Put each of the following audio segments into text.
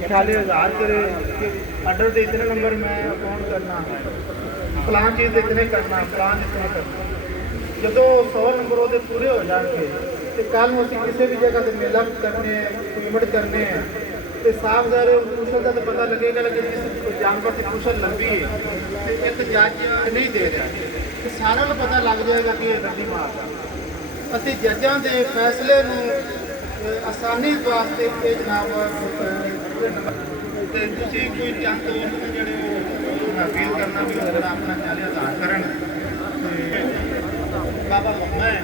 ख्याल आधार करे कि ऑर्डर से इतने नंबर मैं अकाउंट करना, फलां चीज़ से इतने करना, फलां इतने करना। जो 100 नंबर वो पूरे हो जाएंगे तो कल में असीं किसी भी जगह से मेला करने पेमेंट करने हैं तो साफ ज़ाहिर कुशल का तो पता लगेगा, लेकिन जिस जानवर की कुशल लंबी है तो एक जज नहीं दे रहा तो सारा को पता लग जाएगा कि ये रंडी मारता। असीं जजां दे फैसले नूं आसानी वास्ते ये जनाब तो तुसीं कोई चंद दोस्त जिहड़े अपील करना भी होगा अपना 40,000 करन बाबा मम्मा है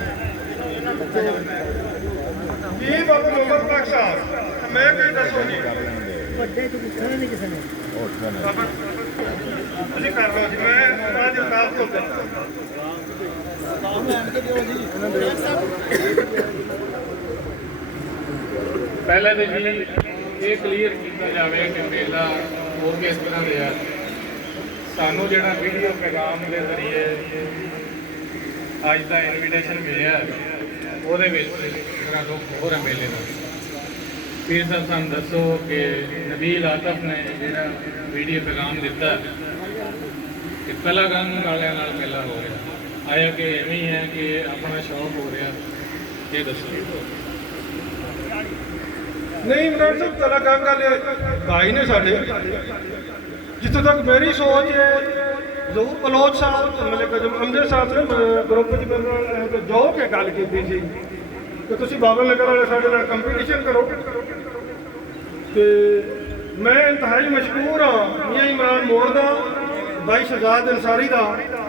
जी बाबा मोहम्मद पाक साहब मैं कोई दसो जी ਵੱਡੇ ਤੋਂ ਪੁੱਛਣਾ ਨਹੀਂ ਕਿਸੇ ਨੇ बाबा ਤੁਸੀਂ ਕਰ ਲਓ ਜੀ मैं ਉਹਨਾਂ ਦੀ ਕਾਬ ਤੋਂ ਪਹਿਲੇ ਤਾਂ ਜੀ ਇਹ ਕਲੀਅਰ ਕੀਤਾ ਜਾਵੇ ਕਿ ਮੇਲਾ ਹੋਰ ਕਿਸ ਤਰ੍ਹਾਂ ਦੇ ਆ। ਸਾਨੂੰ ਜਿਹੜਾ ਵੀਡੀਓ ਪੈਗਾਮ ਦੇ ਜ਼ਰੀਏ ਅੱਜ ਦਾ ਇਨਵੀਟੇਸ਼ਨ ਮਿਲਿਆ ਉਹਦੇ ਵਿੱਚ ਜਿਹੜਾ ਦੁੱਖ ਹੋਰ ਹੈ ਮੇਲੇ ਦਾ। ਫਿਰ ਸਾਹਿਬ ਸਾਨੂੰ ਦੱਸੋ ਕਿ ਨਬੀਲ ਆਤਫ ਨੇ ਜਿਹੜਾ ਵੀਡੀਓ ਪੈਗਾਮ ਦਿੱਤਾ ਕਿ ਕਲਾਕਾਰਾਂ ਵਾਲਿਆਂ ਨਾਲ ਮੇਲਾ ਹੋ ਰਿਹਾ, ਆਇਆ ਕਿ ਐਵੇਂ ਹੀ ਹੈ ਕਿ ਆਪਣਾ ਸ਼ੌਕ ਹੋ ਰਿਹਾ, ਇਹ ਦੱਸੋ। नहीं इमरान साहब कलाकार वाले भाई ने साढ़े जितों तक मेरी सोच है जरूर बलोच साहब मतलब अमजद साहब ने ग्रुप जो के गल की थी कि तुम बाबा नगर वाले साढ़े कंपीटिशन करो तो मैं इंतहाई मशहूर हाँ मियां इमरान मोड़ का भाई शहजाद अंसारी का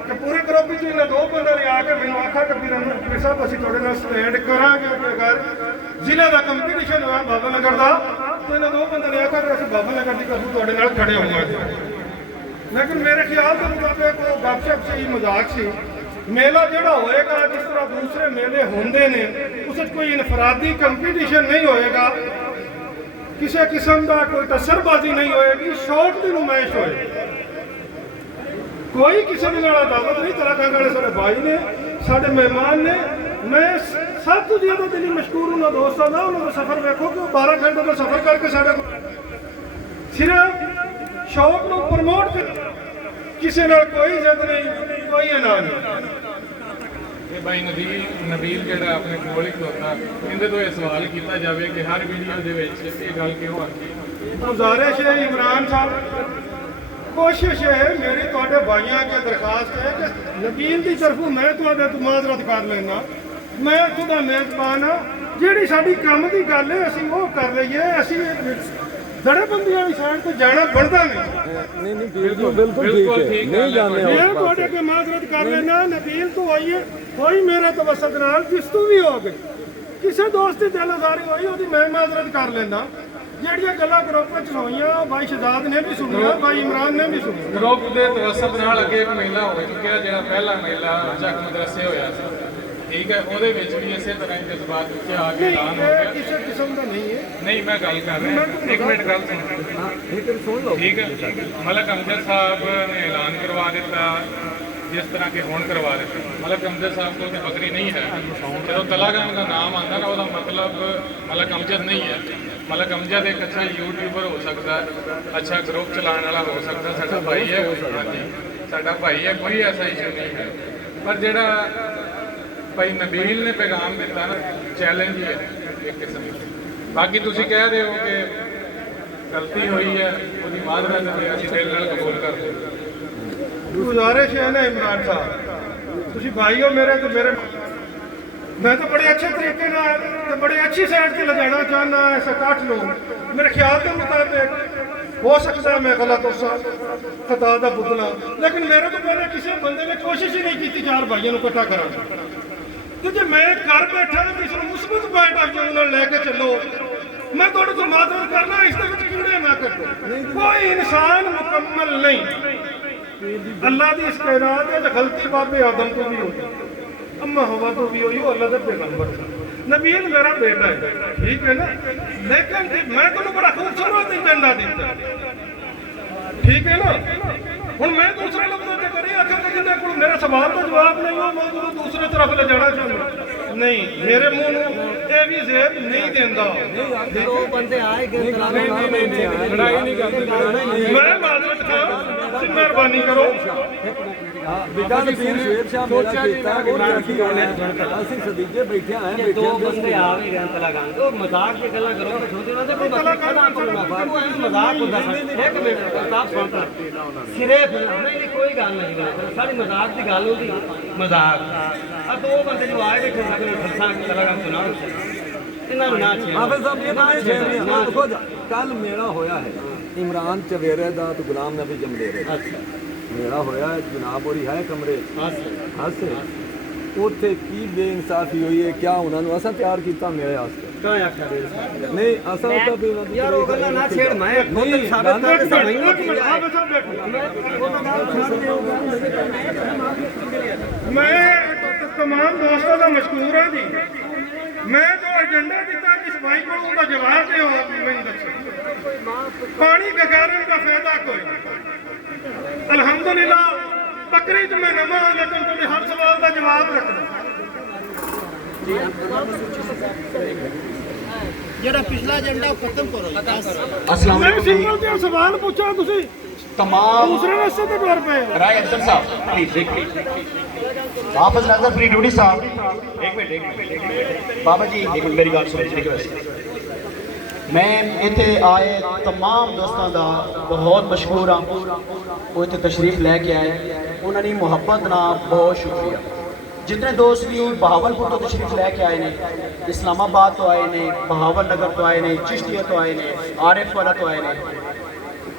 कि पूरे ग्रुप इन्हें 2 बंदे ने आके मैंने आखा कि फिर साहब असं थोड़े स्टैंड करा अगर जिले का कंपीटिशन हुआ बाबा नगर का तो इन्हें 2 बंदे ने आखा कि असं बाबा नगर की कसूर थोड़े खड़े होंगे। लेकिन मेरे ख्याल के मुताबिक वो गपशप से ही मजाक से मेला जोड़ा होएगा जिस तरह दूसरे मेले होंगे ने उस कोई इनफरादी कंपीटिशन नहीं होएगा, किसी किस्म का कोई तसरबाजी नहीं होएगी, शौक की नुमाइश होएगी। कोई किसी के नाल दावत नहीं, कलाकार वाले सारे भाई ने साढ़े मेहमान ने। मैं सब तो ज़्यादा दिली मशहूर उन्होंने दोस्तों का उन्होंने सफ़र देखो कि 12 घंटे का सफ़र करके साढ़े सिर्फ शौक को प्रमोट कर किसी नाल कोई इज्जत नहीं कोई इनाम नहीं। ਇਹ ਭਾਈ ਨਬੀਲ ਜਿਹੜਾ ਆਪਣੇ ਕੋਲ ਹੀ ਖਲੋਤਾ ਇਹਦੇ ਤੋਂ ਇਹ ਸਵਾਲ ਕੀਤਾ ਜਾਵੇ ਕਿ ਹਰ ਵੀਡੀਓ ਦੇ ਵਿੱਚ ਇਹ ਗੱਲ ਕਿਉਂ ਆਉਂਦੀ ਹੈ। गुजारिश है इमरान साहब, कोशिश है मेरी थोड़े भाइयों की दरखास्त है कि नबील की तरफों मैं थोड़े तो माजरत कर लेना, मैं खुदा मेजबान हाँ जी साड़ी काम की गल है असी वो कर लीए, असी धड़ेबंदियों की साइड तो जाना बनता नहीं। बिल्कुल ठीक मैं थोड़े के माजरत कर लेना, नबील तो आइए कोई मेरे तवसत नाल जिस तू भी हो गए किसी दोस्त की दिल आजारी होई वो मैं माजरत कर लेना। ਜਿਹੜੀਆਂ ਗੱਲਾਂ ਗਰੁੱਪ ਵਿੱਚ ਹੋਈਆਂ ਭਾਈ ਸ਼ਹਜ਼ਾਦ ਨੇ ਵੀ ਸੁਣੀਆਂ, ਭਾਈ ਇਮਰਾਨ ਨੇ ਵੀ ਸੁਣੀਆਂ। ਗਰੁੱਪ ਦੇ ਤਵਸਤ ਨਾਲ ਅੱਗੇ ਇੱਕ ਮੇਲਾ ਹੋ ਚੁੱਕਿਆ ਜਿਹੜਾ ਪਹਿਲਾ ਮੇਲਾ ਚੱਕ ਮਦਰਸੇ ਹੋਇਆ ਸੀ, ਠੀਕ ਹੈ, ਉਹਦੇ ਵਿੱਚ ਵੀ ਇਸੇ ਤਰ੍ਹਾਂ ਹੀ ਜਜ਼ਬਾਤ ਵਿੱਚ ਆ ਕੇ ਐਲਾਨ ਹੋ ਗਿਆ। ਕਿਸੇ ਕਿਸਮ ਦਾ ਨਹੀਂ ਹੈ, ਨਹੀਂ ਮੈਂ ਗੱਲ ਕਰ ਰਿਹਾ, ਇੱਕ ਮਿੰਟ ਗੱਲ ਸੁਣੋ, ਠੀਕ ਹੈ। ਮਲਕ ਅਮਜਦ ਸਾਹਿਬ ਨੇ ਐਲਾਨ ਕਰਵਾ ਦਿੱਤਾ जिस तरह के होण करवा देते। मलक अमजद साहब को बकरी नहीं है, जो तलागंज का नाम आता ना वो मतलब मलक अमजद नहीं है। मलक अमजद एक अच्छा यूट्यूबर हो सकता है, अच्छा ग्रुप चलाने वाला हो सकता है, साडा भाई है, हाँ जी साडा भाई है, कोई ऐसा इशू नहीं है। पर जिहड़ा भाई नबील ने पैगाम दिता ना चैलेंज ही है एक किस्म की। बाकी तुसीं कह रहे हो कि गलती हुई है, उसकी माजरत असीं दिल नाल कबूल करते हैं। गुजारिश है ना इमरान साहब, तुम भाई हो मेरे तो मेरे मैं तो बड़े अच्छे तरीके तो बड़ी अच्छी साइड से ले जाना चाहना ऐसा काट लो। मेरे ख्याल के मुताबिक हो सकता है मैं गलत हो खता का पुतला, लेकिन मेरे तो पहले किसी बंदे ने कोशिश ही नहीं की 4 भाइयों को इकट्ठा करा। तो जो मैं घर बैठा किसी मुस्बत पॉइंट ऑफ व्यू लेके चलो मैं थोड़े तो माजरत करना, इस कीड़े ना कर दो। कोई इंसान मुकम्मल नहीं, अल्लाह की इस कायनात है गलती बाबे आदम तो भी होती, अम्मा हवा तो भी हुई, अल्लाह के पैगंबर नबील मेरा बेटा है, ठीक है ना। लेकिन मैं तुम्हें बड़ा खूबसूरत डंडा दिता, ठीक है ना। हूँ मैं दूसरे लफ्जों से करी आखिर जिन्हें को मेरे सवाल का जवाब नहीं हो मैं दूसरी तरफ ले जाना चाहूँगा। ਨਹੀਂ ਮੇਰੇ ਮੂੰਹ ਨੂੰ ਇਹ ਵੀ ਜ਼ੇਬ ਨਹੀਂ ਦਿੰਦਾ ਦੋ ਬੰਦੇ ਆਏ ਗਏ ਲੜਾਈ ਨਹੀਂ ਕਰਦੇ ਮੈਂ ਮਾਜ਼ਰਤ ਕਰ ਤੁਸੀਂ ਮਿਹਰਬਾਨੀ ਕਰੋ ਬੇਟਾ ਨੇ ਪੀਰ ਸ਼ੇਰ ਸ਼ਾਹ ਮੇਰਾ ਕੀਤਾ ਉਹ ਕੀ ਗੱਲ ਹੈ ਅਸੀਂ ਸਦੀਜੇ ਬੈਠੇ ਆਏ ਜੇ ਦੋ ਬੰਦੇ ਆ ਵੀ ਗਏ ਤਲਾਗਾਂ ਉਹ ਮਜ਼ਾਕ ਦੀ ਗੱਲਾਂ ਕਰੋ ਤੇ ਛੋਟੇ ਉਹਨਾਂ ਦੇ ਕੋਈ ਮਜ਼ਾਕ ਹੁੰਦਾ ਇੱਕ ਮਿੰਟ ਪ੍ਰਤਾਪ ਸੁਣਦਾ ਸਿਰੇ ਫਿਰ ਨਹੀਂ ਕੋਈ ਗੱਲ ਨਹੀਂ ਸਾਡੀ ਮਜ਼ਾਕ ਦੀ ਗੱਲ ਹੁੰਦੀ ਮਜ਼ਾਕ ਆ ਦੋ ਬੰਦੇ ਜੋ ਆਏ ਬੈਠੇ ਸਾਡੇ ਫਰਸਾਂ ਤਲਾਗਾਂ ਸੁਣਾਓ ਇਹਨਾਂ ਨੂੰ ਨਾ ਛੇੜ ਹਾਫਿਜ਼ ਸਾਹਿਬ ਇਹ ਤਾਂ ਛੇੜਿਆ ਖੁਦ ਕੱਲ ਮੇਲਾ ਹੋਇਆ ਹੈ ਇਮਰਾਨ ਚਵੇਰੇ ਦਾ ਤੇ ਗੁਲਾਮ ਨਬੀ ਜਮਲੇਰੇ ਦਾ ਅੱਛਾ ਮੇਲਾ ਹੋਇਆ ਜਨਾਬ ਹੋਰੀ ਹੈ ਕਮਰੇ ਹੱਸ ਉੱਥੇ ਕੀ ਬੇਇਨਸਾਫੀ ਹੋਈ ਹੈ ਕਿਆ ਉਹਨਾਂ ਨੂੰ ਅਸਾਂ ਤਿਆਰ ਕੀਤਾ ਮੇਰੇ ਵਾਸਤੇ ਕਿਉਂ ਆਖਿਆ ਦੇ ਨਹੀਂ ਅਸਾਂ ਤਾਂ ਵੀ ਉਹਨਾਂ ਦੀ ਯਾਰ ਉਹ ਗੱਲਾਂ ਨਾ ਛੇੜ ਮੈਂ ਖੁਦ ਸਾਬਤ ਕਰ ਸਮਝਣਾ ਕੀ ਮੈਂ तमाम दोस्तों का मशहूर हाँ जी मैं जो एजेंडा दिता जिस भाई को उसका जवाब दे पानी के कारण का फायदा कोई अल्हम्दुलिल्लाह बकरी च मैं नवा लेकिन तुम्हें हर सवाल का जवाब रखना ਜਿਹੜਾ ਪਿਛਲਾ ਏਜੰਡਾ ਖਤਮ ਕਰੋ अस्सलाम मैं वालेकुम सिंपल जिहा सवाल पूछा तुसी तमाम दूसरे रास्ते पे टुर पे राय अफसर साहब प्लीज एक मिनट हाफिज नजर फ्री ड्यूटी साहब एक मिनट बाबा जी एक मिनट मेरी गल सुनो रिक्वेस्ट मैं इत्थे आए तमाम दोस्तों का बहुत मशहूर हाँ वो इत्थे तशरीफ लैके आए उन्होंने मुहब्बत ना बहुत शुक्रिया जितने दोस्त भी बहावलपुर तो तशरीफ लैके आए ने इस्लामाबाद तो आए ने बहावल नगर तो आए ने चिश्तिया तो आए ने आरिफ वाला तो आए ने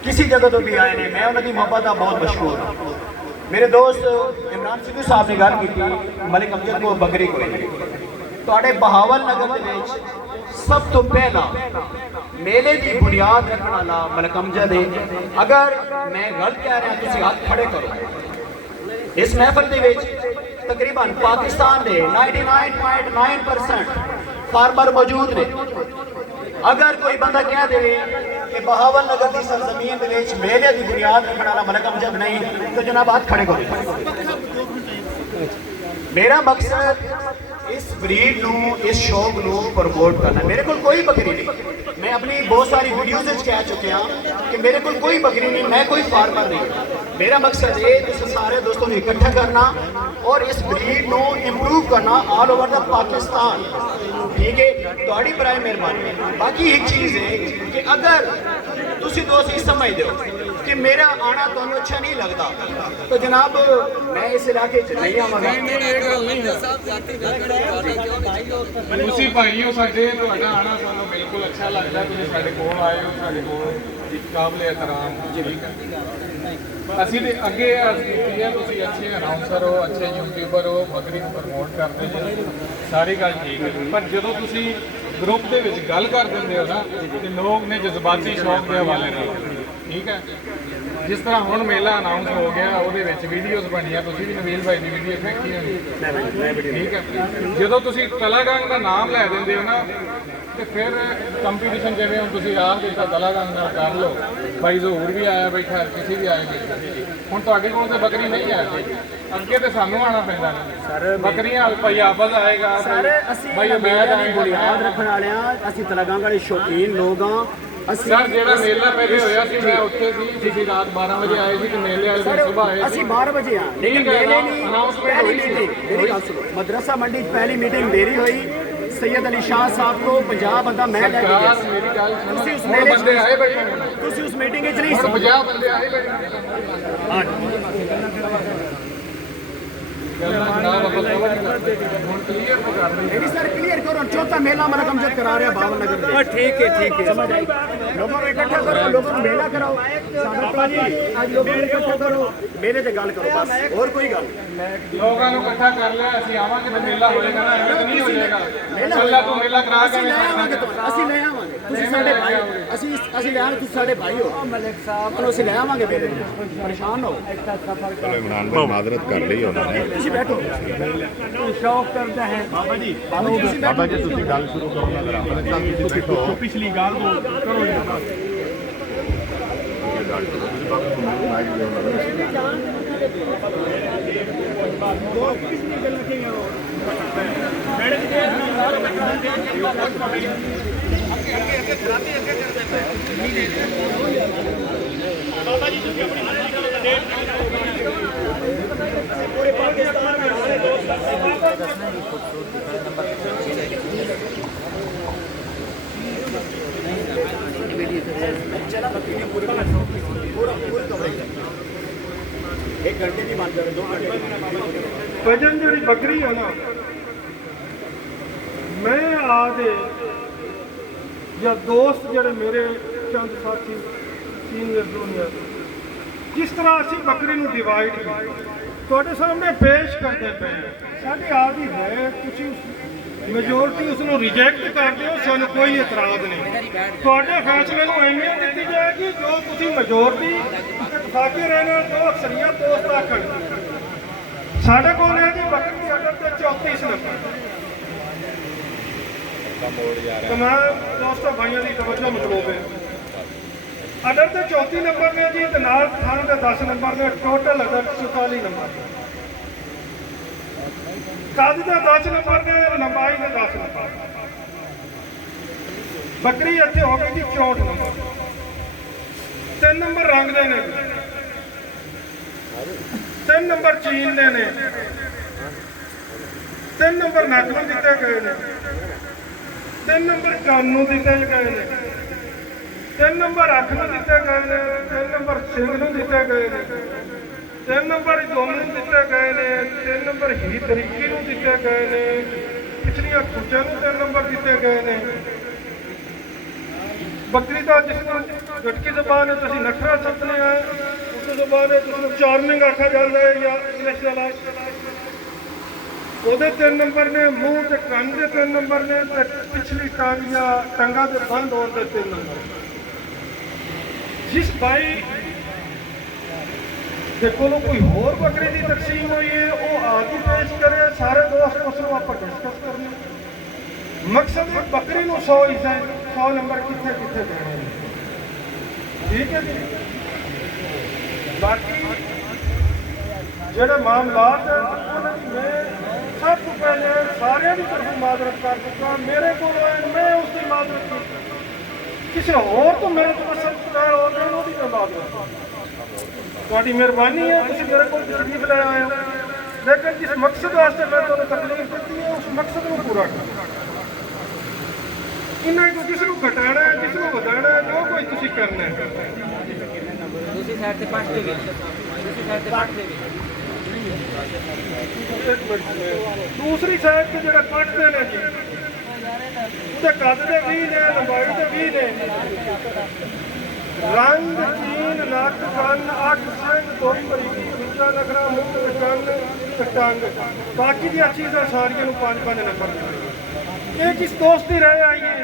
किसी जगह तो भी आए ने मैं उन्होंने मुहब्बत का बहुत मशहूर हाँ मेरे दोस्त इमरान सिद्धू साहब ने गल की मलिक अमजद को बकरी कोई तो बहावल नगर के सब तो पहला मेले की बुनियाद रखने वाला मलिक अमजद है अगर मैं गलत कह रहा तुम हाथ खड़े करो इस महफल के तकरीबन पाकिस्तान के 99.9% फार्मर मौजूद ने अगर कोई बंदा कह दे कि बहावल नगर की सरजमीन के मेले की बुनियाद रखने वाला मलिक अमजद नहीं तो जनाब हाथ खड़े करो मेरा मकसद इस ब्रीड नूं इस शौक नूं प्रमोट करना मेरे को कोई बकरी नहीं मैं अपनी बहुत सारी वीडियोज़ कह चुके हैं कि मेरे को कोई बकरी नहीं मैं कोई फार्मर नहीं मेरा मकसद है इस सारे दोस्तों को इकट्ठा करना और इस ब्रीड नूं इंप्रूव करना ऑल ओवर द पाकिस्तान ठीक है थोड़ी बराए मेहरबानी बाकी एक चीज़ है कि अगर तुसी दोस्त ये समझ दो कि मेरा आना तो अच्छा नहीं लगता तो जनाब मैं इस इलाके च नहीं आवांगा ਤੁਸੀਂ ਭਾਈ ਹੋ ਸਾਡੇ ਤੁਹਾਡਾ ਆਣਾ ਸਾਨੂੰ ਬਿਲਕੁਲ ਅੱਛਾ ਲੱਗਦਾ ਤੁਸੀਂ ਸਾਡੇ ਕੋਲ ਆਏ ਹੋ ਸਾਡੇ ਕੋਲ ਇੱਕ ਕਾਬਲੇ ਇਤਰਾਮ ਠੀਕ ਹੈ ਅਸੀਂ ਤੇ ਅੱਗੇ ਅਰਜ਼ ਕੀਤੀ ਹੈ ਤੁਸੀਂ ਅੱਛੇ ਅਨਾਉਂਸਰ ਹੋ ਅੱਛੇ ਯੂਟਿਊਬਰ ਹੋ ਬੱਕਰੀ ਨੂੰ ਪ੍ਰਮੋਟ ਕਰਦੇ ਹੋ ਸਾਰੀ ਗੱਲ ਠੀਕ ਹੈ ਪਰ ਜਦੋਂ ਤੁਸੀਂ ਗਰੁੱਪ ਦੇ ਵਿੱਚ ਗੱਲ ਕਰ ਦਿੰਦੇ ਹੋ ਨਾ ਤੇ ਲੋਕ ਨੇ ਜਜ਼ਬਾਤੀ ਸ਼ੌਕ ਦੇ ਹਵਾਲੇ ਨਾਲ ਠੀਕ ਹੈ ਜਿਸ ਤਰ੍ਹਾਂ ਹੁਣ ਮੇਲਾ ਅਨਾਉਂਸ ਹੋ ਗਿਆ ਉਹਦੇ ਵਿੱਚ ਵੀਡੀਓਜ਼ ਬਣੀਆਂ ਤੁਸੀਂ ਵੀ ਨਵੀਲ ਭਾਈ ਦੀ ਵੀਡੀਓ ਦੇਖੀ ਹੋਣੀ ਠੀਕ ਹੈ ਜਦੋਂ ਤੁਸੀਂ ਤਲਾਗੰਗ ਦਾ ਨਾਮ ਲੈ ਦਿੰਦੇ ਹੋ ਨਾ ਤੇ ਫਿਰ ਕੰਪੀਟੀਸ਼ਨ ਜਿਵੇਂ ਹੁਣ ਤੁਸੀਂ ਆਪ ਦੇਖਾ ਤਲਾਗੰਗ ਨਾਲ ਕਰ ਲਓ ਭਾਈ ਜ਼ਹੂਰ ਵੀ ਆਇਆ ਬੈਠਾ ਕਿਸੇ ਵੀ ਆਏ ਬੈਠਾ ਹੁਣ ਤੁਹਾਡੇ ਕੋਲ ਤੇ ਬੱਕਰੀ ਨਹੀਂ ਹੈ ਅੱਗੇ ਤੇ ਸਾਨੂੰ ਆਣਾ ਪੈਂਦਾ ਸਰ ਬੱਕਰੀਆਂ ਭਾਈ ਆਫਜ਼ ਆਏਗਾ ਸਰ ਅਸੀਂ ਭਾਈ ਮੇਲੇ ਉਮੈਦ ਦੀ ਬੁਨਿਆਦ ਰੱਖਣ ਵਾਲੇ ਆ ਅਸੀਂ ਤਲਾਗਾਂ ਵਾਲੇ ਸ਼ੌਕੀਨ ਲੋਕ ਆ ਅਸੀਂ ਸਰ ਜਿਹੜਾ ਮੇਲਾ ਪਹਿਲੇ ਹੋਇਆ ਸੀ ਮੈਂ ਉੱਥੇ ਸੀ ਤੁਸੀਂ ਰਾਤ 12 ਵਜੇ ਆਏ ਸੀ ਤੇ ਮੇਲੇ ਵਾਲੇ ਦਿਨ ਸਵੇਰ ਆਏ ਅਸੀਂ ਸੀ 12 ਵਜੇ ਆ ਲੇਕਿਨ ਠੀਕ ਹੈ, ਮੇਲੇ ਦੀ announcement ਪਹਿਲੀ ਹੋਈ ਸੀ। ਮੀਟਿੰਗ ਮੇਰੀ ਗੱਲ ਸੁਣੋ ਮਦਰਸਾ ਮੰਡੀ 'ਚ ਪਹਿਲੀ ਮੀਟਿੰਗ ਮੇਰੀ ਹੋਈ ਸੈयद अली शाह साहब को 50 ਬੰਦਾ ਮੈਂ ਲੈ ਕੇ ਗਿਆ ਸਰਕਾਰ ਮੇਰੀ ਗੱਲ ਸੁਣੋ ਤੁਸੀਂ ਉਸ ਹੁਣ ਮੇਲੇ 'ਚ ਬੰਦੇ ਆਏ ਬੈਠੇ ਨੇ ਤੁਸੀਂ ਉਸ ਮੀਟਿੰਗ ਵਿੱਚ ਨਹੀਂ ਹੁਣ ਸੀ 50 ਬੰਦੇ ਆਏ ਬੈਠੇ ਨੇ ਗੱਲਾਂ ਜਨਾਬ ਆਪਾਂ ਕਵਰ ਨਹੀਂ ਕਰਦੇ ਹੁਣ ਕਲੀਅਰ ਕਰ ਰਹੇ नहीं सर क्लियर करो चौथा मेला हमारा कमजोर करा रहे हैं बावन नगर में ठीक है समझ आई लोगों को इकट्ठा करो लोगों को मेला कराओ सादा पाजी आज लोगों को इकट्ठा करो मेले से गल करो बस और कोई गल ਲੋਕਾਂ ਨੂੰ ਇਕੱਠਾ ਕਰ ਲਿਆ ਅਸੀਂ ਆਵਾਂਗੇ ਤੇ ਮੇਲਾ ਹੋਏਗਾ ਨਾ ਐਵੇਂ ਤਾਂ ਨਹੀਂ ਹੋ ਜਾਏਗਾ ਕੱਲਾ ਤੂੰ ਮੇਲਾ ਕਰਾ ਕੇ ਅਸੀਂ ਲੈ ਆਵਾਂਗੇ ਅਸੀਂ ਲੈ ਆਵਾਂਗੇ ਤੁਸੀਂ ਸਾਡੇ ਭਾਈ ਅਸੀਂ ਲੈ ਆਵਾਂਗੇ ਤੁਸੀਂ ਸਾਡੇ ਭਾਈ ਹੋ ਮਲਿਕ ਸਾਹਿਬ ਨੂੰ ਅਸੀਂ ਲੈ ਆਵਾਂਗੇ ਮੇਲੇ ਨੂੰ ਪਰੇਸ਼ਾਨ ਹੋ ਚਲੋ ਇਮਰਾਨ ਭਾਈ ਮਾਜ਼ਰਤ ਕਰ ਲਈ ਉਹਨਾਂ ਨੇ ਤੁਸੀਂ ਬੈਠੋ ਸ਼ੌਕ ਕਰਦਾ ਹੈ ਬਾਬਾ ਜੀ ਬਾਬਾ ਜੀ ਤੁਸੀਂ ਗੱਲ ਸ਼ੁਰੂ ਕਰੋ ਨਾ ਜਰਾ ਮਲਿਕ ਸਾਹਿਬ ਤੁਸੀਂ ਬੈਠੋ ਪਿਛਲੀ ਗੱਲ ਕਰੋ ਗੱਲ ਕਰੋ ਤੁਸੀਂ ਬਾਕੀ ਨੂੰ ਮਾਈਕ ਦਿਓ ਨਾ एक घंटे की बात करें 2 घंटे वजन जी बकरी है ना मैं आदे या दोस्त जड़े मेरे चंद साथी सीनियर जूनियर जिस तरह असी बकरी ਨੂੰ डिवाइड ਤੁਹਾਡੇ ਸਾਹਮਣੇ ਪੇਸ਼ ਕਰਦੇ ਪਏ ਸਾਡੀ ਆਪ ਹੀ ਹੈ ਤੁਸੀਂ ਮੈਜੋਰਟੀ ਉਸ ਨੂੰ ਰਿਜੈਕਟ ਕਰਦੇ ਹੋ ਸਾਨੂੰ ਕੋਈ ਇਤਰਾਜ਼ ਨਹੀਂ ਤੁਹਾਡੇ ਫੈਸਲੇ ਨੂੰ ਅਹਿਮੀਅਤ ਦਿੱਤੀ ਜਾਏਗੀ ਜੋ ਤੁਸੀਂ ਮੈਜੋਰਟੀ ਇਤਫਾਕੀ ਰਹਿਣਾ ਜੋ ਅਕਸਰੀਅਤ ਦੋਸਤ ਆਖਣ ਸਾਡੇ ਕੋਲ ਹੈ ਜੀ ਬੱਕਰੀ ਆਰਡਰ ਤੇ 34 ਨੰਬਰ तमाम दोस्तों भाइयों की तवज्जो मतलूब है आर्डर ते 34 नंबर ने जी ते नाल थान दे 10 नंबर ने टोटल अदर 44 नंबर कद दे 10 नंबर ने लंबाई दे 10 नंबर बकरी इत्थे हो गई जी 64 नंबर 3 नंबर रंग दे ने 3 नंबर चीन दे ने 3 नंबर नक नूं दित्ते गए ने 3 नंबर कान नूं दित्ते गए ने 3 नंबर अख नूं दित्ते गए ने 3 नंबर सिंह नूं दित्ते गए ने 3 नंबर दुम नूं दित्ते गए ने 3 नंबर ही तरीकी नूं दित्ते गए ने पिछलियां खुंचां नूं 3 नंबर दित्ते गए ने बकरी का जिसको गटकी जबान है तुसीं नखरा सदने है उस जबान है तुसीं चार्मिंग आखा जाता है या इंग्लिश दा ਉਹਦੇ 3 ਨੰਬਰ ਨੇ ਮੂੰਹ ਤੇ ਕੰਨ ਦੇ 3 ਨੰਬਰ ਨੇ ਤੇ ਪਿਛਲੀ ਟੰਗ ਜਾਂ ਟੰਗਾਂ ਦੇ ਬੰਦ ਹੋਣ ਦੇ 3 ਨੰਬਰ ਜਿਸ ਭਾਈ ਦੇ ਕੋਲੋਂ ਕੋਈ ਹੋਰ ਬੱਕਰੀ ਦੀ ਤਕਸੀਮ ਹੋਈ ਹੈ ਉਹ ਆਪ ਹੀ ਪੇਸ਼ ਕਰੇ ਸਾਰੇ ਦੋਸਤ ਉਸ ਨੂੰ ਆਪਾਂ ਡਿਸਕਸ ਕਰਨੀ ਮਕਸਦ ਹੈ ਬੱਕਰੀ ਨੂੰ 100 ਹਿੱਸੇ 100 ਨੰਬਰ ਕਿੱਥੇ ਕਿੱਥੇ ਦੇਣੇ ਠੀਕ ਹੈ ਜੀ ਬਾਕੀ ਜਿਹੜੇ ਮਾਮਲਾਤ ਉਹਨਾਂ ਦੀ ਮੈਂ सब तो पहले सारे की तरफ माजरत कर चुका मेरे को मैं उसकी माजरत की किसी और तो मेरे को माजरत मेहरबानी है तुम मेरे को तकलीफ ले आए हो लेकिन जिस मकसद वास्ते मैं तुम्हें तकलीफ दी है उस मकसद को पूरा कर इन्हें को किसी को घटाना है किसी को बढ़ाना है जो कोई तुम करना है दूसरी साइड से पाट देगी दूसरी साइड से पाट देगी दूसरी साइड के जो पटते हैं जी उसके कद के 20 ने लंबाई के 20 ने रंग चीन नक कन 8 सिंह 2 बरीकी दूसरा नखरा मुंह कन टंग बाकी दी चीज़ां सारियां 5-5 नंबर ये जिस दोस्त की रह आई है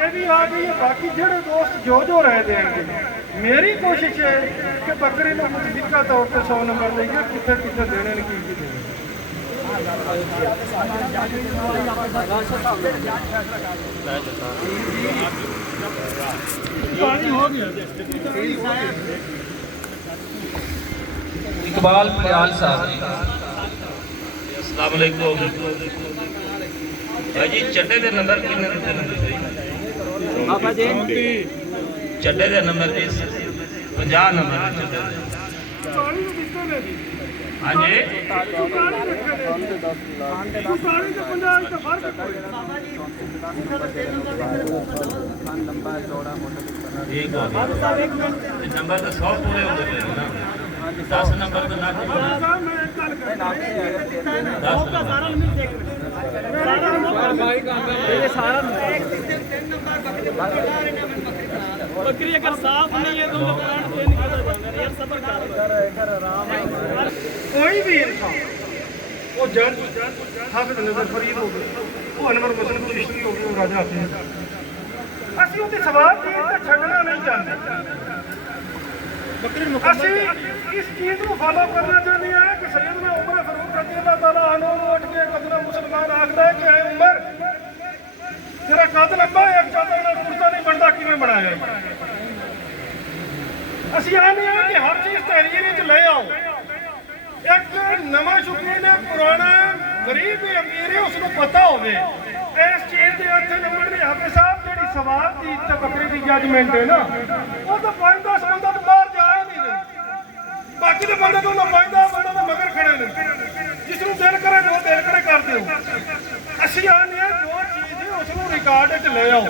ये भी आ गई है बाकी जेड़े दोस्त जो रह देंगे मेरी कोशिश है कि बकरी को कुछ सिक्का तौर पर 100 नंबर देंगे कितने कितने देने ने की देने इकबाल फयाल साहब अस्सलाम वालेकुम भाई जी चड्डे के नंबर कितने दिते बाबा जी चड्डे के नंबर 50 नंबर चड्डे हाँ जी ठीक हो नंबर तो 100 पूरे हो गए ना 10 नंबर तो ना बकरी अगर साफ नहीं है तो कोई भी इंसान वो जज हाफिज नजर फरीद हो गए वो अनवर मुसलिम चिश्ती हो गए वो राजा हाफिज ਅਸੀਂ ਉਹਦੇ ਸਵਾਲ ਦੀ ਤਾਂ ਛੱਡਣਾ ਨਹੀਂ ਚਾਹੁੰਦੇ ਅਸੀਂ ਇਸ ਚੀਜ਼ ਨੂੰ ਫਾਲੋ ਕਰਨਾ ਚਾਹੁੰਦੇ ਹਾਂ ਕਿ ਸੈਯਦਨਾ ਉਮਰ ਫਾਰੂਕ ਰਜ਼ੀ ਅੱਲਾਹ ਤਾਲਾ ਅਨਹੂ ਨੂੰ ਉੱਠ ਕੇ ਕਦਮ ਮੁਸਲਮਾਨ ਆਖਦਾ ਹੈ ਕਿ ਐ ਉਮਰ ਤੇਰਾ ਕਦ ਲੰਬਾ ਹੈ ਇੱਕ ਚਾਦਰ ਨਾਲ ਕੁਰਤਾ ਨਹੀਂ ਬਣਦਾ ਕਿਵੇਂ ਬਣਾਇਆ ਅਸੀਂ ਆਨੇ ਆ ਕਿ ਹਰ ਚੀਜ਼ ਤਹਿਰੀਰ ਵਿੱਚ ਲੈ ਆਓ ਇੱਕ ਨਵਾਂ ਸ਼ੌਕੀਨ ਹੈ, ਪੁਰਾਣਾ ਗਰੀਬ ਹੈ, ਅਮੀਰ ਹੈ, ਉਸ ਨੂੰ ਪਤਾ ਹੋਵੇ ਇਸ ਚੀਜ਼ ਦੇ ਇੱਥੇ ਨੰਬਰ ਨਹੀਂ ਆਪੇ ਸਾਹਿਬ ਜਿਹੜੀ ਸਵਾਲ ਦੀ ਤੇ ਬੱਕਰੀ ਦੀ ਜੱਜਮੈਂਟ ਹੈ ਨਾ, ਉਹ ਤਾਂ 5-10 ਬੰਦਾ ਤਾਂ ਬਾਹਰ ਜਾ ਹੀ ਨਹੀਂ ਰਹੇ, ਬਾਕੀ ਦੇ ਬੰਦੇ ਤੋਂ 5-10 ਬੰਦੇ ਤਾਂ ਮਗਰ ਖੜੇ ਨੇ, ਜਿਸ ਨੂੰ ਦਿਲ ਕਰੇ ਜੋ ਦਿਲ ਕਰੇ ਕਰ ਦਿਓ। ਅਸੀਂ ਆਨੇ ਆ ਜੋ ਚੀਜ਼ ਹੈ ਉਸ ਨੂੰ ਰਿਕਾਰਡ 'ਚ ਲੈ ਆਓ।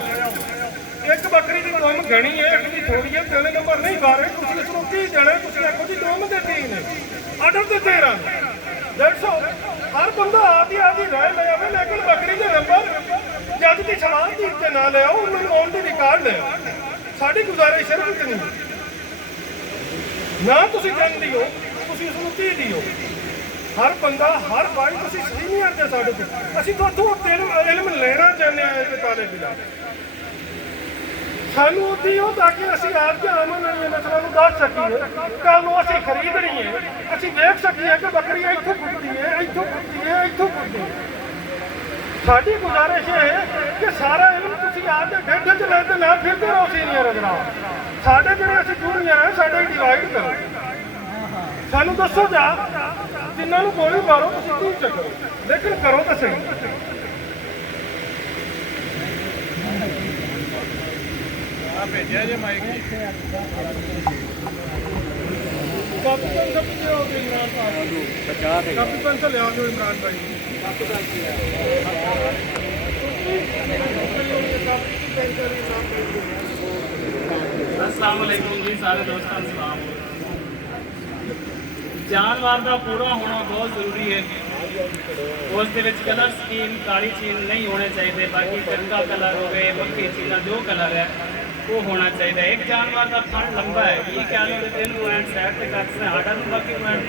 ਇੱਕ ਬੱਕਰੀ ਦੀ ਦੁਮ ਗਣੀ ਹੈ, ਇੱਕ ਦੀ ਥੋੜੀ ਹੈ, 3 ਨੰਬਰ ਨਹੀਂ ਖਾ ਰਹੇ, ਤੁਸੀਂ ਇਸ ਨੂੰ ਕੀ ਦੇਣਾ, ਤੁਸੀਂ ਆਖੋ ਜੀ ਦੁਮ ਦੇ 3 ਨੇ, ਆਰਡਰ ਦੇ 13 ਦੇਖੋ ਹਰ ਬੰਦਾ ਆਦੀ ਰਾਏ ਲੈ ਆਵੇ, ਲੇਕਿਨ ਬੱਕਰੀ ਦੇ ਨੰਬਰ ਜੱਜ ਦੀ ਸਲਾਹ ਦੀ ਤੇ ਨਾ ਲਿਆਓ, ਉਹਨਾਂ ਨੂੰ ਔਨ ਦੀ ਰਿਕਾਰਡ ਲਿਆਓ। ਸਾਡੀ ਗੁਜ਼ਾਰਿਸ਼ ਸਿਰਫ ਇਤਨੀ ਨਾ ਤੁਸੀਂ ਜਾਣਦੇ ਹੋ, ਤੁਸੀਂ ਇਸ ਨੂੰ 30 ਦਿਓ। ਹਰ ਬੰਦਾ ਹਰ ਭਾਈ ਤੁਸੀਂ ਸੀਨੀਅਰ ਦੇ ਸਾਡੇ ਕੋਲ, ਅਸੀਂ ਤੁਹਾਨੂੰ ਇਲਮ ਲੈਣਾ ਚਾਹੁੰਦੇ ਹਾਂ ਇਸ ਤਾਲਿਬ ਦਾ, ਸਾਨੂੰ ਉਹਦੀ ਉਹ ਤਾਂ ਕਿ ਅਸੀਂ ਆਪ ਦੇ ਆਮਨ ਨਸਲਾਂ ਨੂੰ ਦੱਸ ਸਕੀਏ, ਕੱਲ ਨੂੰ ਅਸੀਂ ਖਰੀਦਣੀ ਹੈ, ਅਸੀਂ ਵੇਖ ਸਕੀਏ ਕਿ ਬੱਕਰੀ ਇੱਥੋਂ ਫੁੱਟਦੀ ਹੈ, ਇੱਥੋਂ ਫੁੱਟਦੀ ਹੈ, ਇੱਥੋਂ ਫੁੱਟਦੀ ਹੈ। ਸਾਡੀ ਗੁਜ਼ਾਰਿਸ਼ ਹੈ ਕਿ ਸਾਰਾ ਇਲਮ ਤੁਸੀਂ ਆਪ ਦੇ ਢਿੱਡ 'ਚ ਲੈ ਕੇ ਨਾ ਫਿਰਦੇ ਰਹੋ ਸੀਨੀਅਰ ਅਗਰਾ, ਸਾਡੇ ਜਿਹੜੇ ਅਸੀਂ ਜੂਨੀਅਰ ਹੈ ਸਾਡੇ ਡਿਵਾਈਡ ਕਰੋ, ਸਾਨੂੰ ਦੱਸੋ ਜਾ ਜਿਨ੍ਹਾਂ ਨੂੰ ਗੋਲੀ ਮਾਰੋ ਤੁਸੀਂ ਕੀ ਚੱਕੋ, ਲੇਕਿਨ ਕਰੋ ਤਾਂ ਸਹੀ। ਭੇਜਿਆ ਜੇ ਮਾਈਕ ਕਾਪੀ ਪੈਨਸਲ ਲਿਆ ਦਿਓ ਇਮਰਾਨ ਭਾਈ, ਕਾਪੀ ਪੈਨਸਲ ਲਿਆ ਦਿਓ ਇਮਰਾਨ ਭਾਈ। अस्सलाम वालेकुम जी सारे दोस्तों ਨੂੰ ਸਲਾਮ। ਜਾਨਵਰ ਦਾ ਪੂਰਾ ਹੋਣਾ ਬਹੁਤ ਜ਼ਰੂਰੀ ਹੈ, ਉਸ ਦੇ ਵਿੱਚ ਕਲਰ ਸਕੀਮ ਕਾਲੀ ਚੀਜ਼ ਨਹੀਂ ਹੋਣੇ ਚਾਹੀਦੇ, ਬਾਕੀ ਚੰਗਾ ਕਲਰ ਹੋਵੇ, ਬੱਕੀ ਚੀਜ਼ਾਂ ਜੋ ਕਲਰ ਹੈ ਉਹ ਹੋਣਾ ਚਾਹੀਦਾ। ਇੱਕ ਜਾਨਵਰ ਦਾ ਥਣ ਲੰਬਾ ਹੈ, ਇਹ ਕਹਿ ਲਓ ਕਿ 3 ਪੁਆਇੰਟ ਸਾਈਡ ਤੇ ਕੱਟ ਸੇ ਸਾਡਾ ਨੂੰ ਬਾਕੀ ਪੁਆਇੰਟ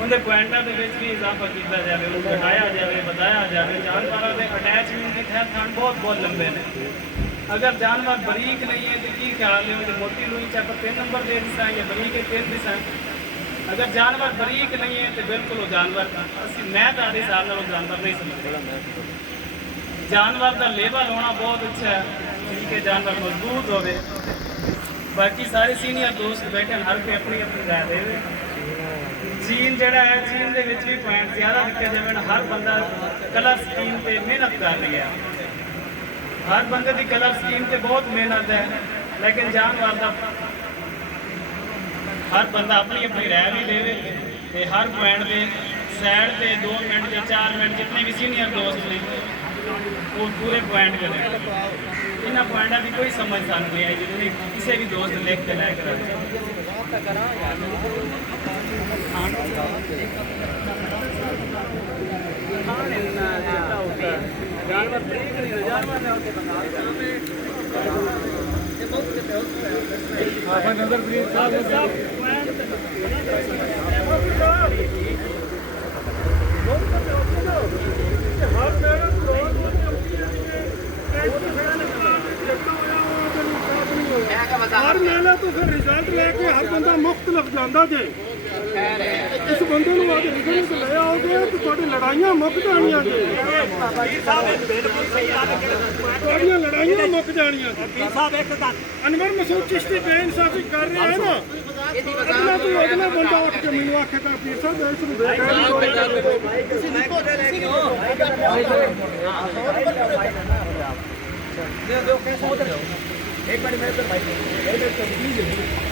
ਉਹਦੇ ਪੁਆਇੰਟਾਂ ਦੇ ਵਿੱਚ ਵੀ ਇਜ਼ਾਫਾ ਕੀਤਾ ਜਾਵੇ, ਉਹਨੂੰ ਘਟਾਇਆ ਜਾਵੇ, ਵਧਾਇਆ ਜਾਵੇ। ਜਾਨਵਰਾਂ ਦੇ ਅਟੈਚਮੈਂਟ ਦੇ ਤਹਿਤ ਥਣ ਬਹੁਤ ਲੰਬੇ ਨੇ। अगर जानवर बरीक नहीं है तो की ख्याल है, मोटी लुई चाहे 3 नंबर दे दिसा या बरीक 3 दिसा। अगर जानवर बरीक नहीं है तो बिल्कुल वो जानवर मैं तो हिसाब से जानवर नहीं समझता। जानवर का लेवल होना बहुत अच्छा है, ठीक है, जानवर मजबूत हो। बाकी सारे सीनियर दोस्त बैठे हर कोई अपनी अपनी राय दे। चीन जड़ा है, चीन के भी पॉइंट ज़्यादा रखे जाए, हर बंदा कलर स्कीम पर मेहनत कर रहा है, हर बंदे की कलर स्कीम से बहुत मेहनत है, लेकिन जानवर का हर बंदा अपनी अपनी राय भी देवे तो हर पॉइंट के सैड से 2 मिनट या 4 मिनट जितने भी सीनियर दोस्त ने वो पूरे पॉइंट करें। इन्होंने पॉइंटा की कोई समझ सानू नहीं आई, जितने किसी भी दोस्त लिख के लैकर जानवर जानवर नजर हर मेला तो फिर रिजल्ट लैके हर बंदा मुख्तलिफ जाता जे इस बंदे आज रिजल्ट ले आओगे तो थोड़ी लड़ाइयां मुक जानियां जे, लड़ाइयां मुक जानियां। अनवर मसूद चिश्ती बेइंसाफी कर रहे हैं ना, अगला तो अगला बंदा उठ के मैनू आखेगा पीर साहब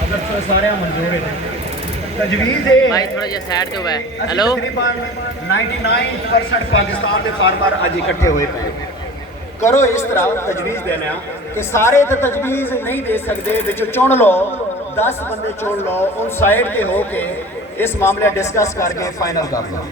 अगर सारे मंजूर है तजवीज़ है भाई थोड़ा जिहा साइड ते होवे। हेलो, तकरीबन 99% पाकिस्तान के फार्मर अज इकट्ठे हुए पे करो इस तरह तजवीज़ देना कि सारे तो तजवीज़ नहीं दे सकते, विचों चुन लो 10 बंदे चुन लो, उन साइड के हो के इस मामले डिस्कस करके फाइनल कर लो।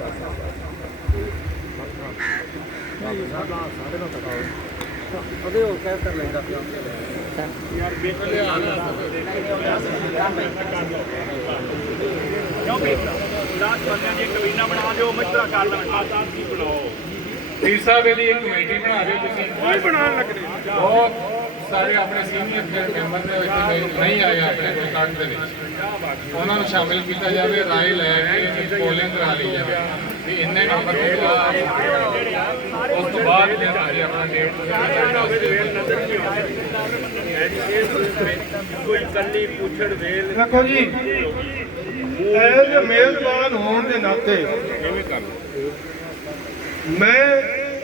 पीर साहब यदि एक कमेटी बना रहे हो कोई बनाने लग रहे बहुत सारे अपने सीनियर मैंबर ने नहीं आए अपने कोई काट के उन्होंने शामिल किया जाए, राय लैके पोलिंग करा ली जाए कि इन्ने नंबर उस तो बाद अपना डेट देखो जी ਐਜ਼ ਮੇਜ਼ਬਾਨ ਹੋਣ ਦੇ ਨਾਤੇ ਮੈਂ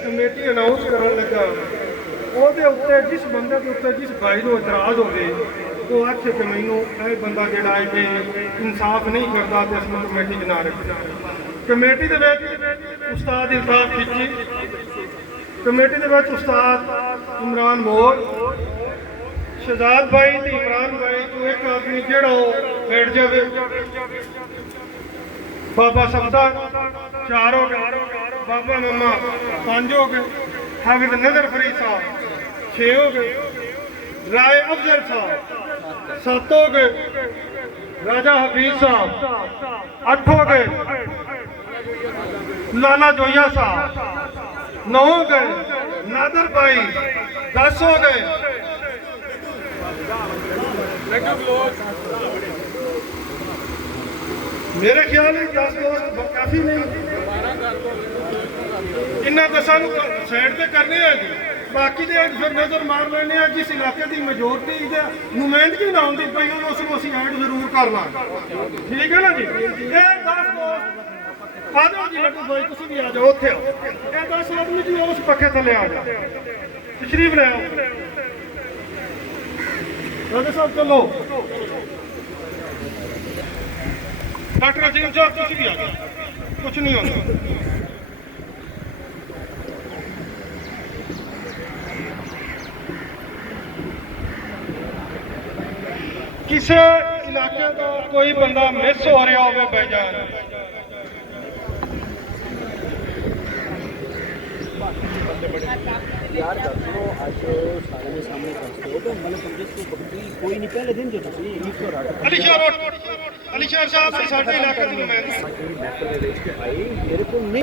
ਕਮੇਟੀ ਅਨਾਉਂਸ ਕਰਨ ਲੱਗਾ, ਉਹਦੇ ਉੱਤੇ ਜਿਸ ਬੰਦੇ ਦੇ ਉੱਤੇ ਜਿਸ ਭਾਈ ਨੂੰ ਇਤਰਾਜ਼ ਹੋਵੇ ਉਹ ਆਖੇ ਕਿ ਮੈਨੂੰ ਇਹ ਬੰਦਾ ਜਿਹੜਾ ਹੈ ਕਿ ਇਨਸਾਫ ਨਹੀਂ ਕਰਦਾ ਤੇ ਅਸੀਂ ਕਮੇਟੀ 'ਚ ਨਾ ਰੱਖੀ। ਕਮੇਟੀ ਦੇ ਵਿੱਚ ਉਸਤਾਦ ਇਨਸਾਫ ਖਿੱਚੀ, ਕਮੇਟੀ ਦੇ ਵਿੱਚ ਉਸਤਾਦ ਇਮਰਾਨ ਮੋਰ, ਸ਼ਹਜ਼ਾਦ ਭਾਈ ਤੇ ਇਮਰਾਨ ਭਾਈ ਤੋਂ ਇੱਕ ਆਦਮੀ ਜਿਹੜਾ ਉਹ ਬੈਠ ਜਾਵੇ, ਬਾਬਾ ਸਬਦਾ 4 ਹੋ ਗਏ, ਬਾਬਾ ਮਮਾ 5 ਹੋ ਗਏ, ਹਾਫਿਜ਼ ਨਜ਼ਰ ਫਰੀਦ ਸਾਹਿਬ 6 ਹੋ ਗਏ, ਰਾਏ ਅਫਜ਼ਲ ਸਾਹਿਬ 7 ਹੋ ਗਏ, ਰਾਜਾ ਹਫੀਜ਼ ਸਾਹਿਬ 8 ਹੋ ਗਏ, ਲਾਲਾ ਜੋਈਆ ਸਾਹਿਬ 9 ਹੋ ਗਏ, ਨਾਦਰ ਭਾਈ 10 ਹੋ ਗਏ। मेरे ख्याल है 10 दोस्त काफी नहीं, इन्ना तो सानू साइड ते करने हैं जी, बाकी दे फिर नजर मार लेने हैं जिस इलाके की मेजोरिटी दे नुमाइंदगी ना आउंदी पई उस नु ਅਸੀਂ ऐड जरूर कर लांगे, ठीक है ना जी। ये 10 दोस्त आ जाओ जी, लड्डू भाई तुम भी आ जाओ, उत्थे आओ, ये 10 आदमी जी उस पक्के थले आ जाओ, तशरीफ ले आओ राजा साहब, चलो डॉक्टर अजीम साहब तुम भी आ जाओ, कुछ नहीं होता। किसी इलाके का कोई बंदा मिस हो रहा हो भाईजान, यार दसो अज सारे के सामने दसो तो मतलब समझो कोई नहीं, पहले दिन जो तुसी अली शाह साहब साडे इलाके दी नुमाइंदगी मेरे को नहीं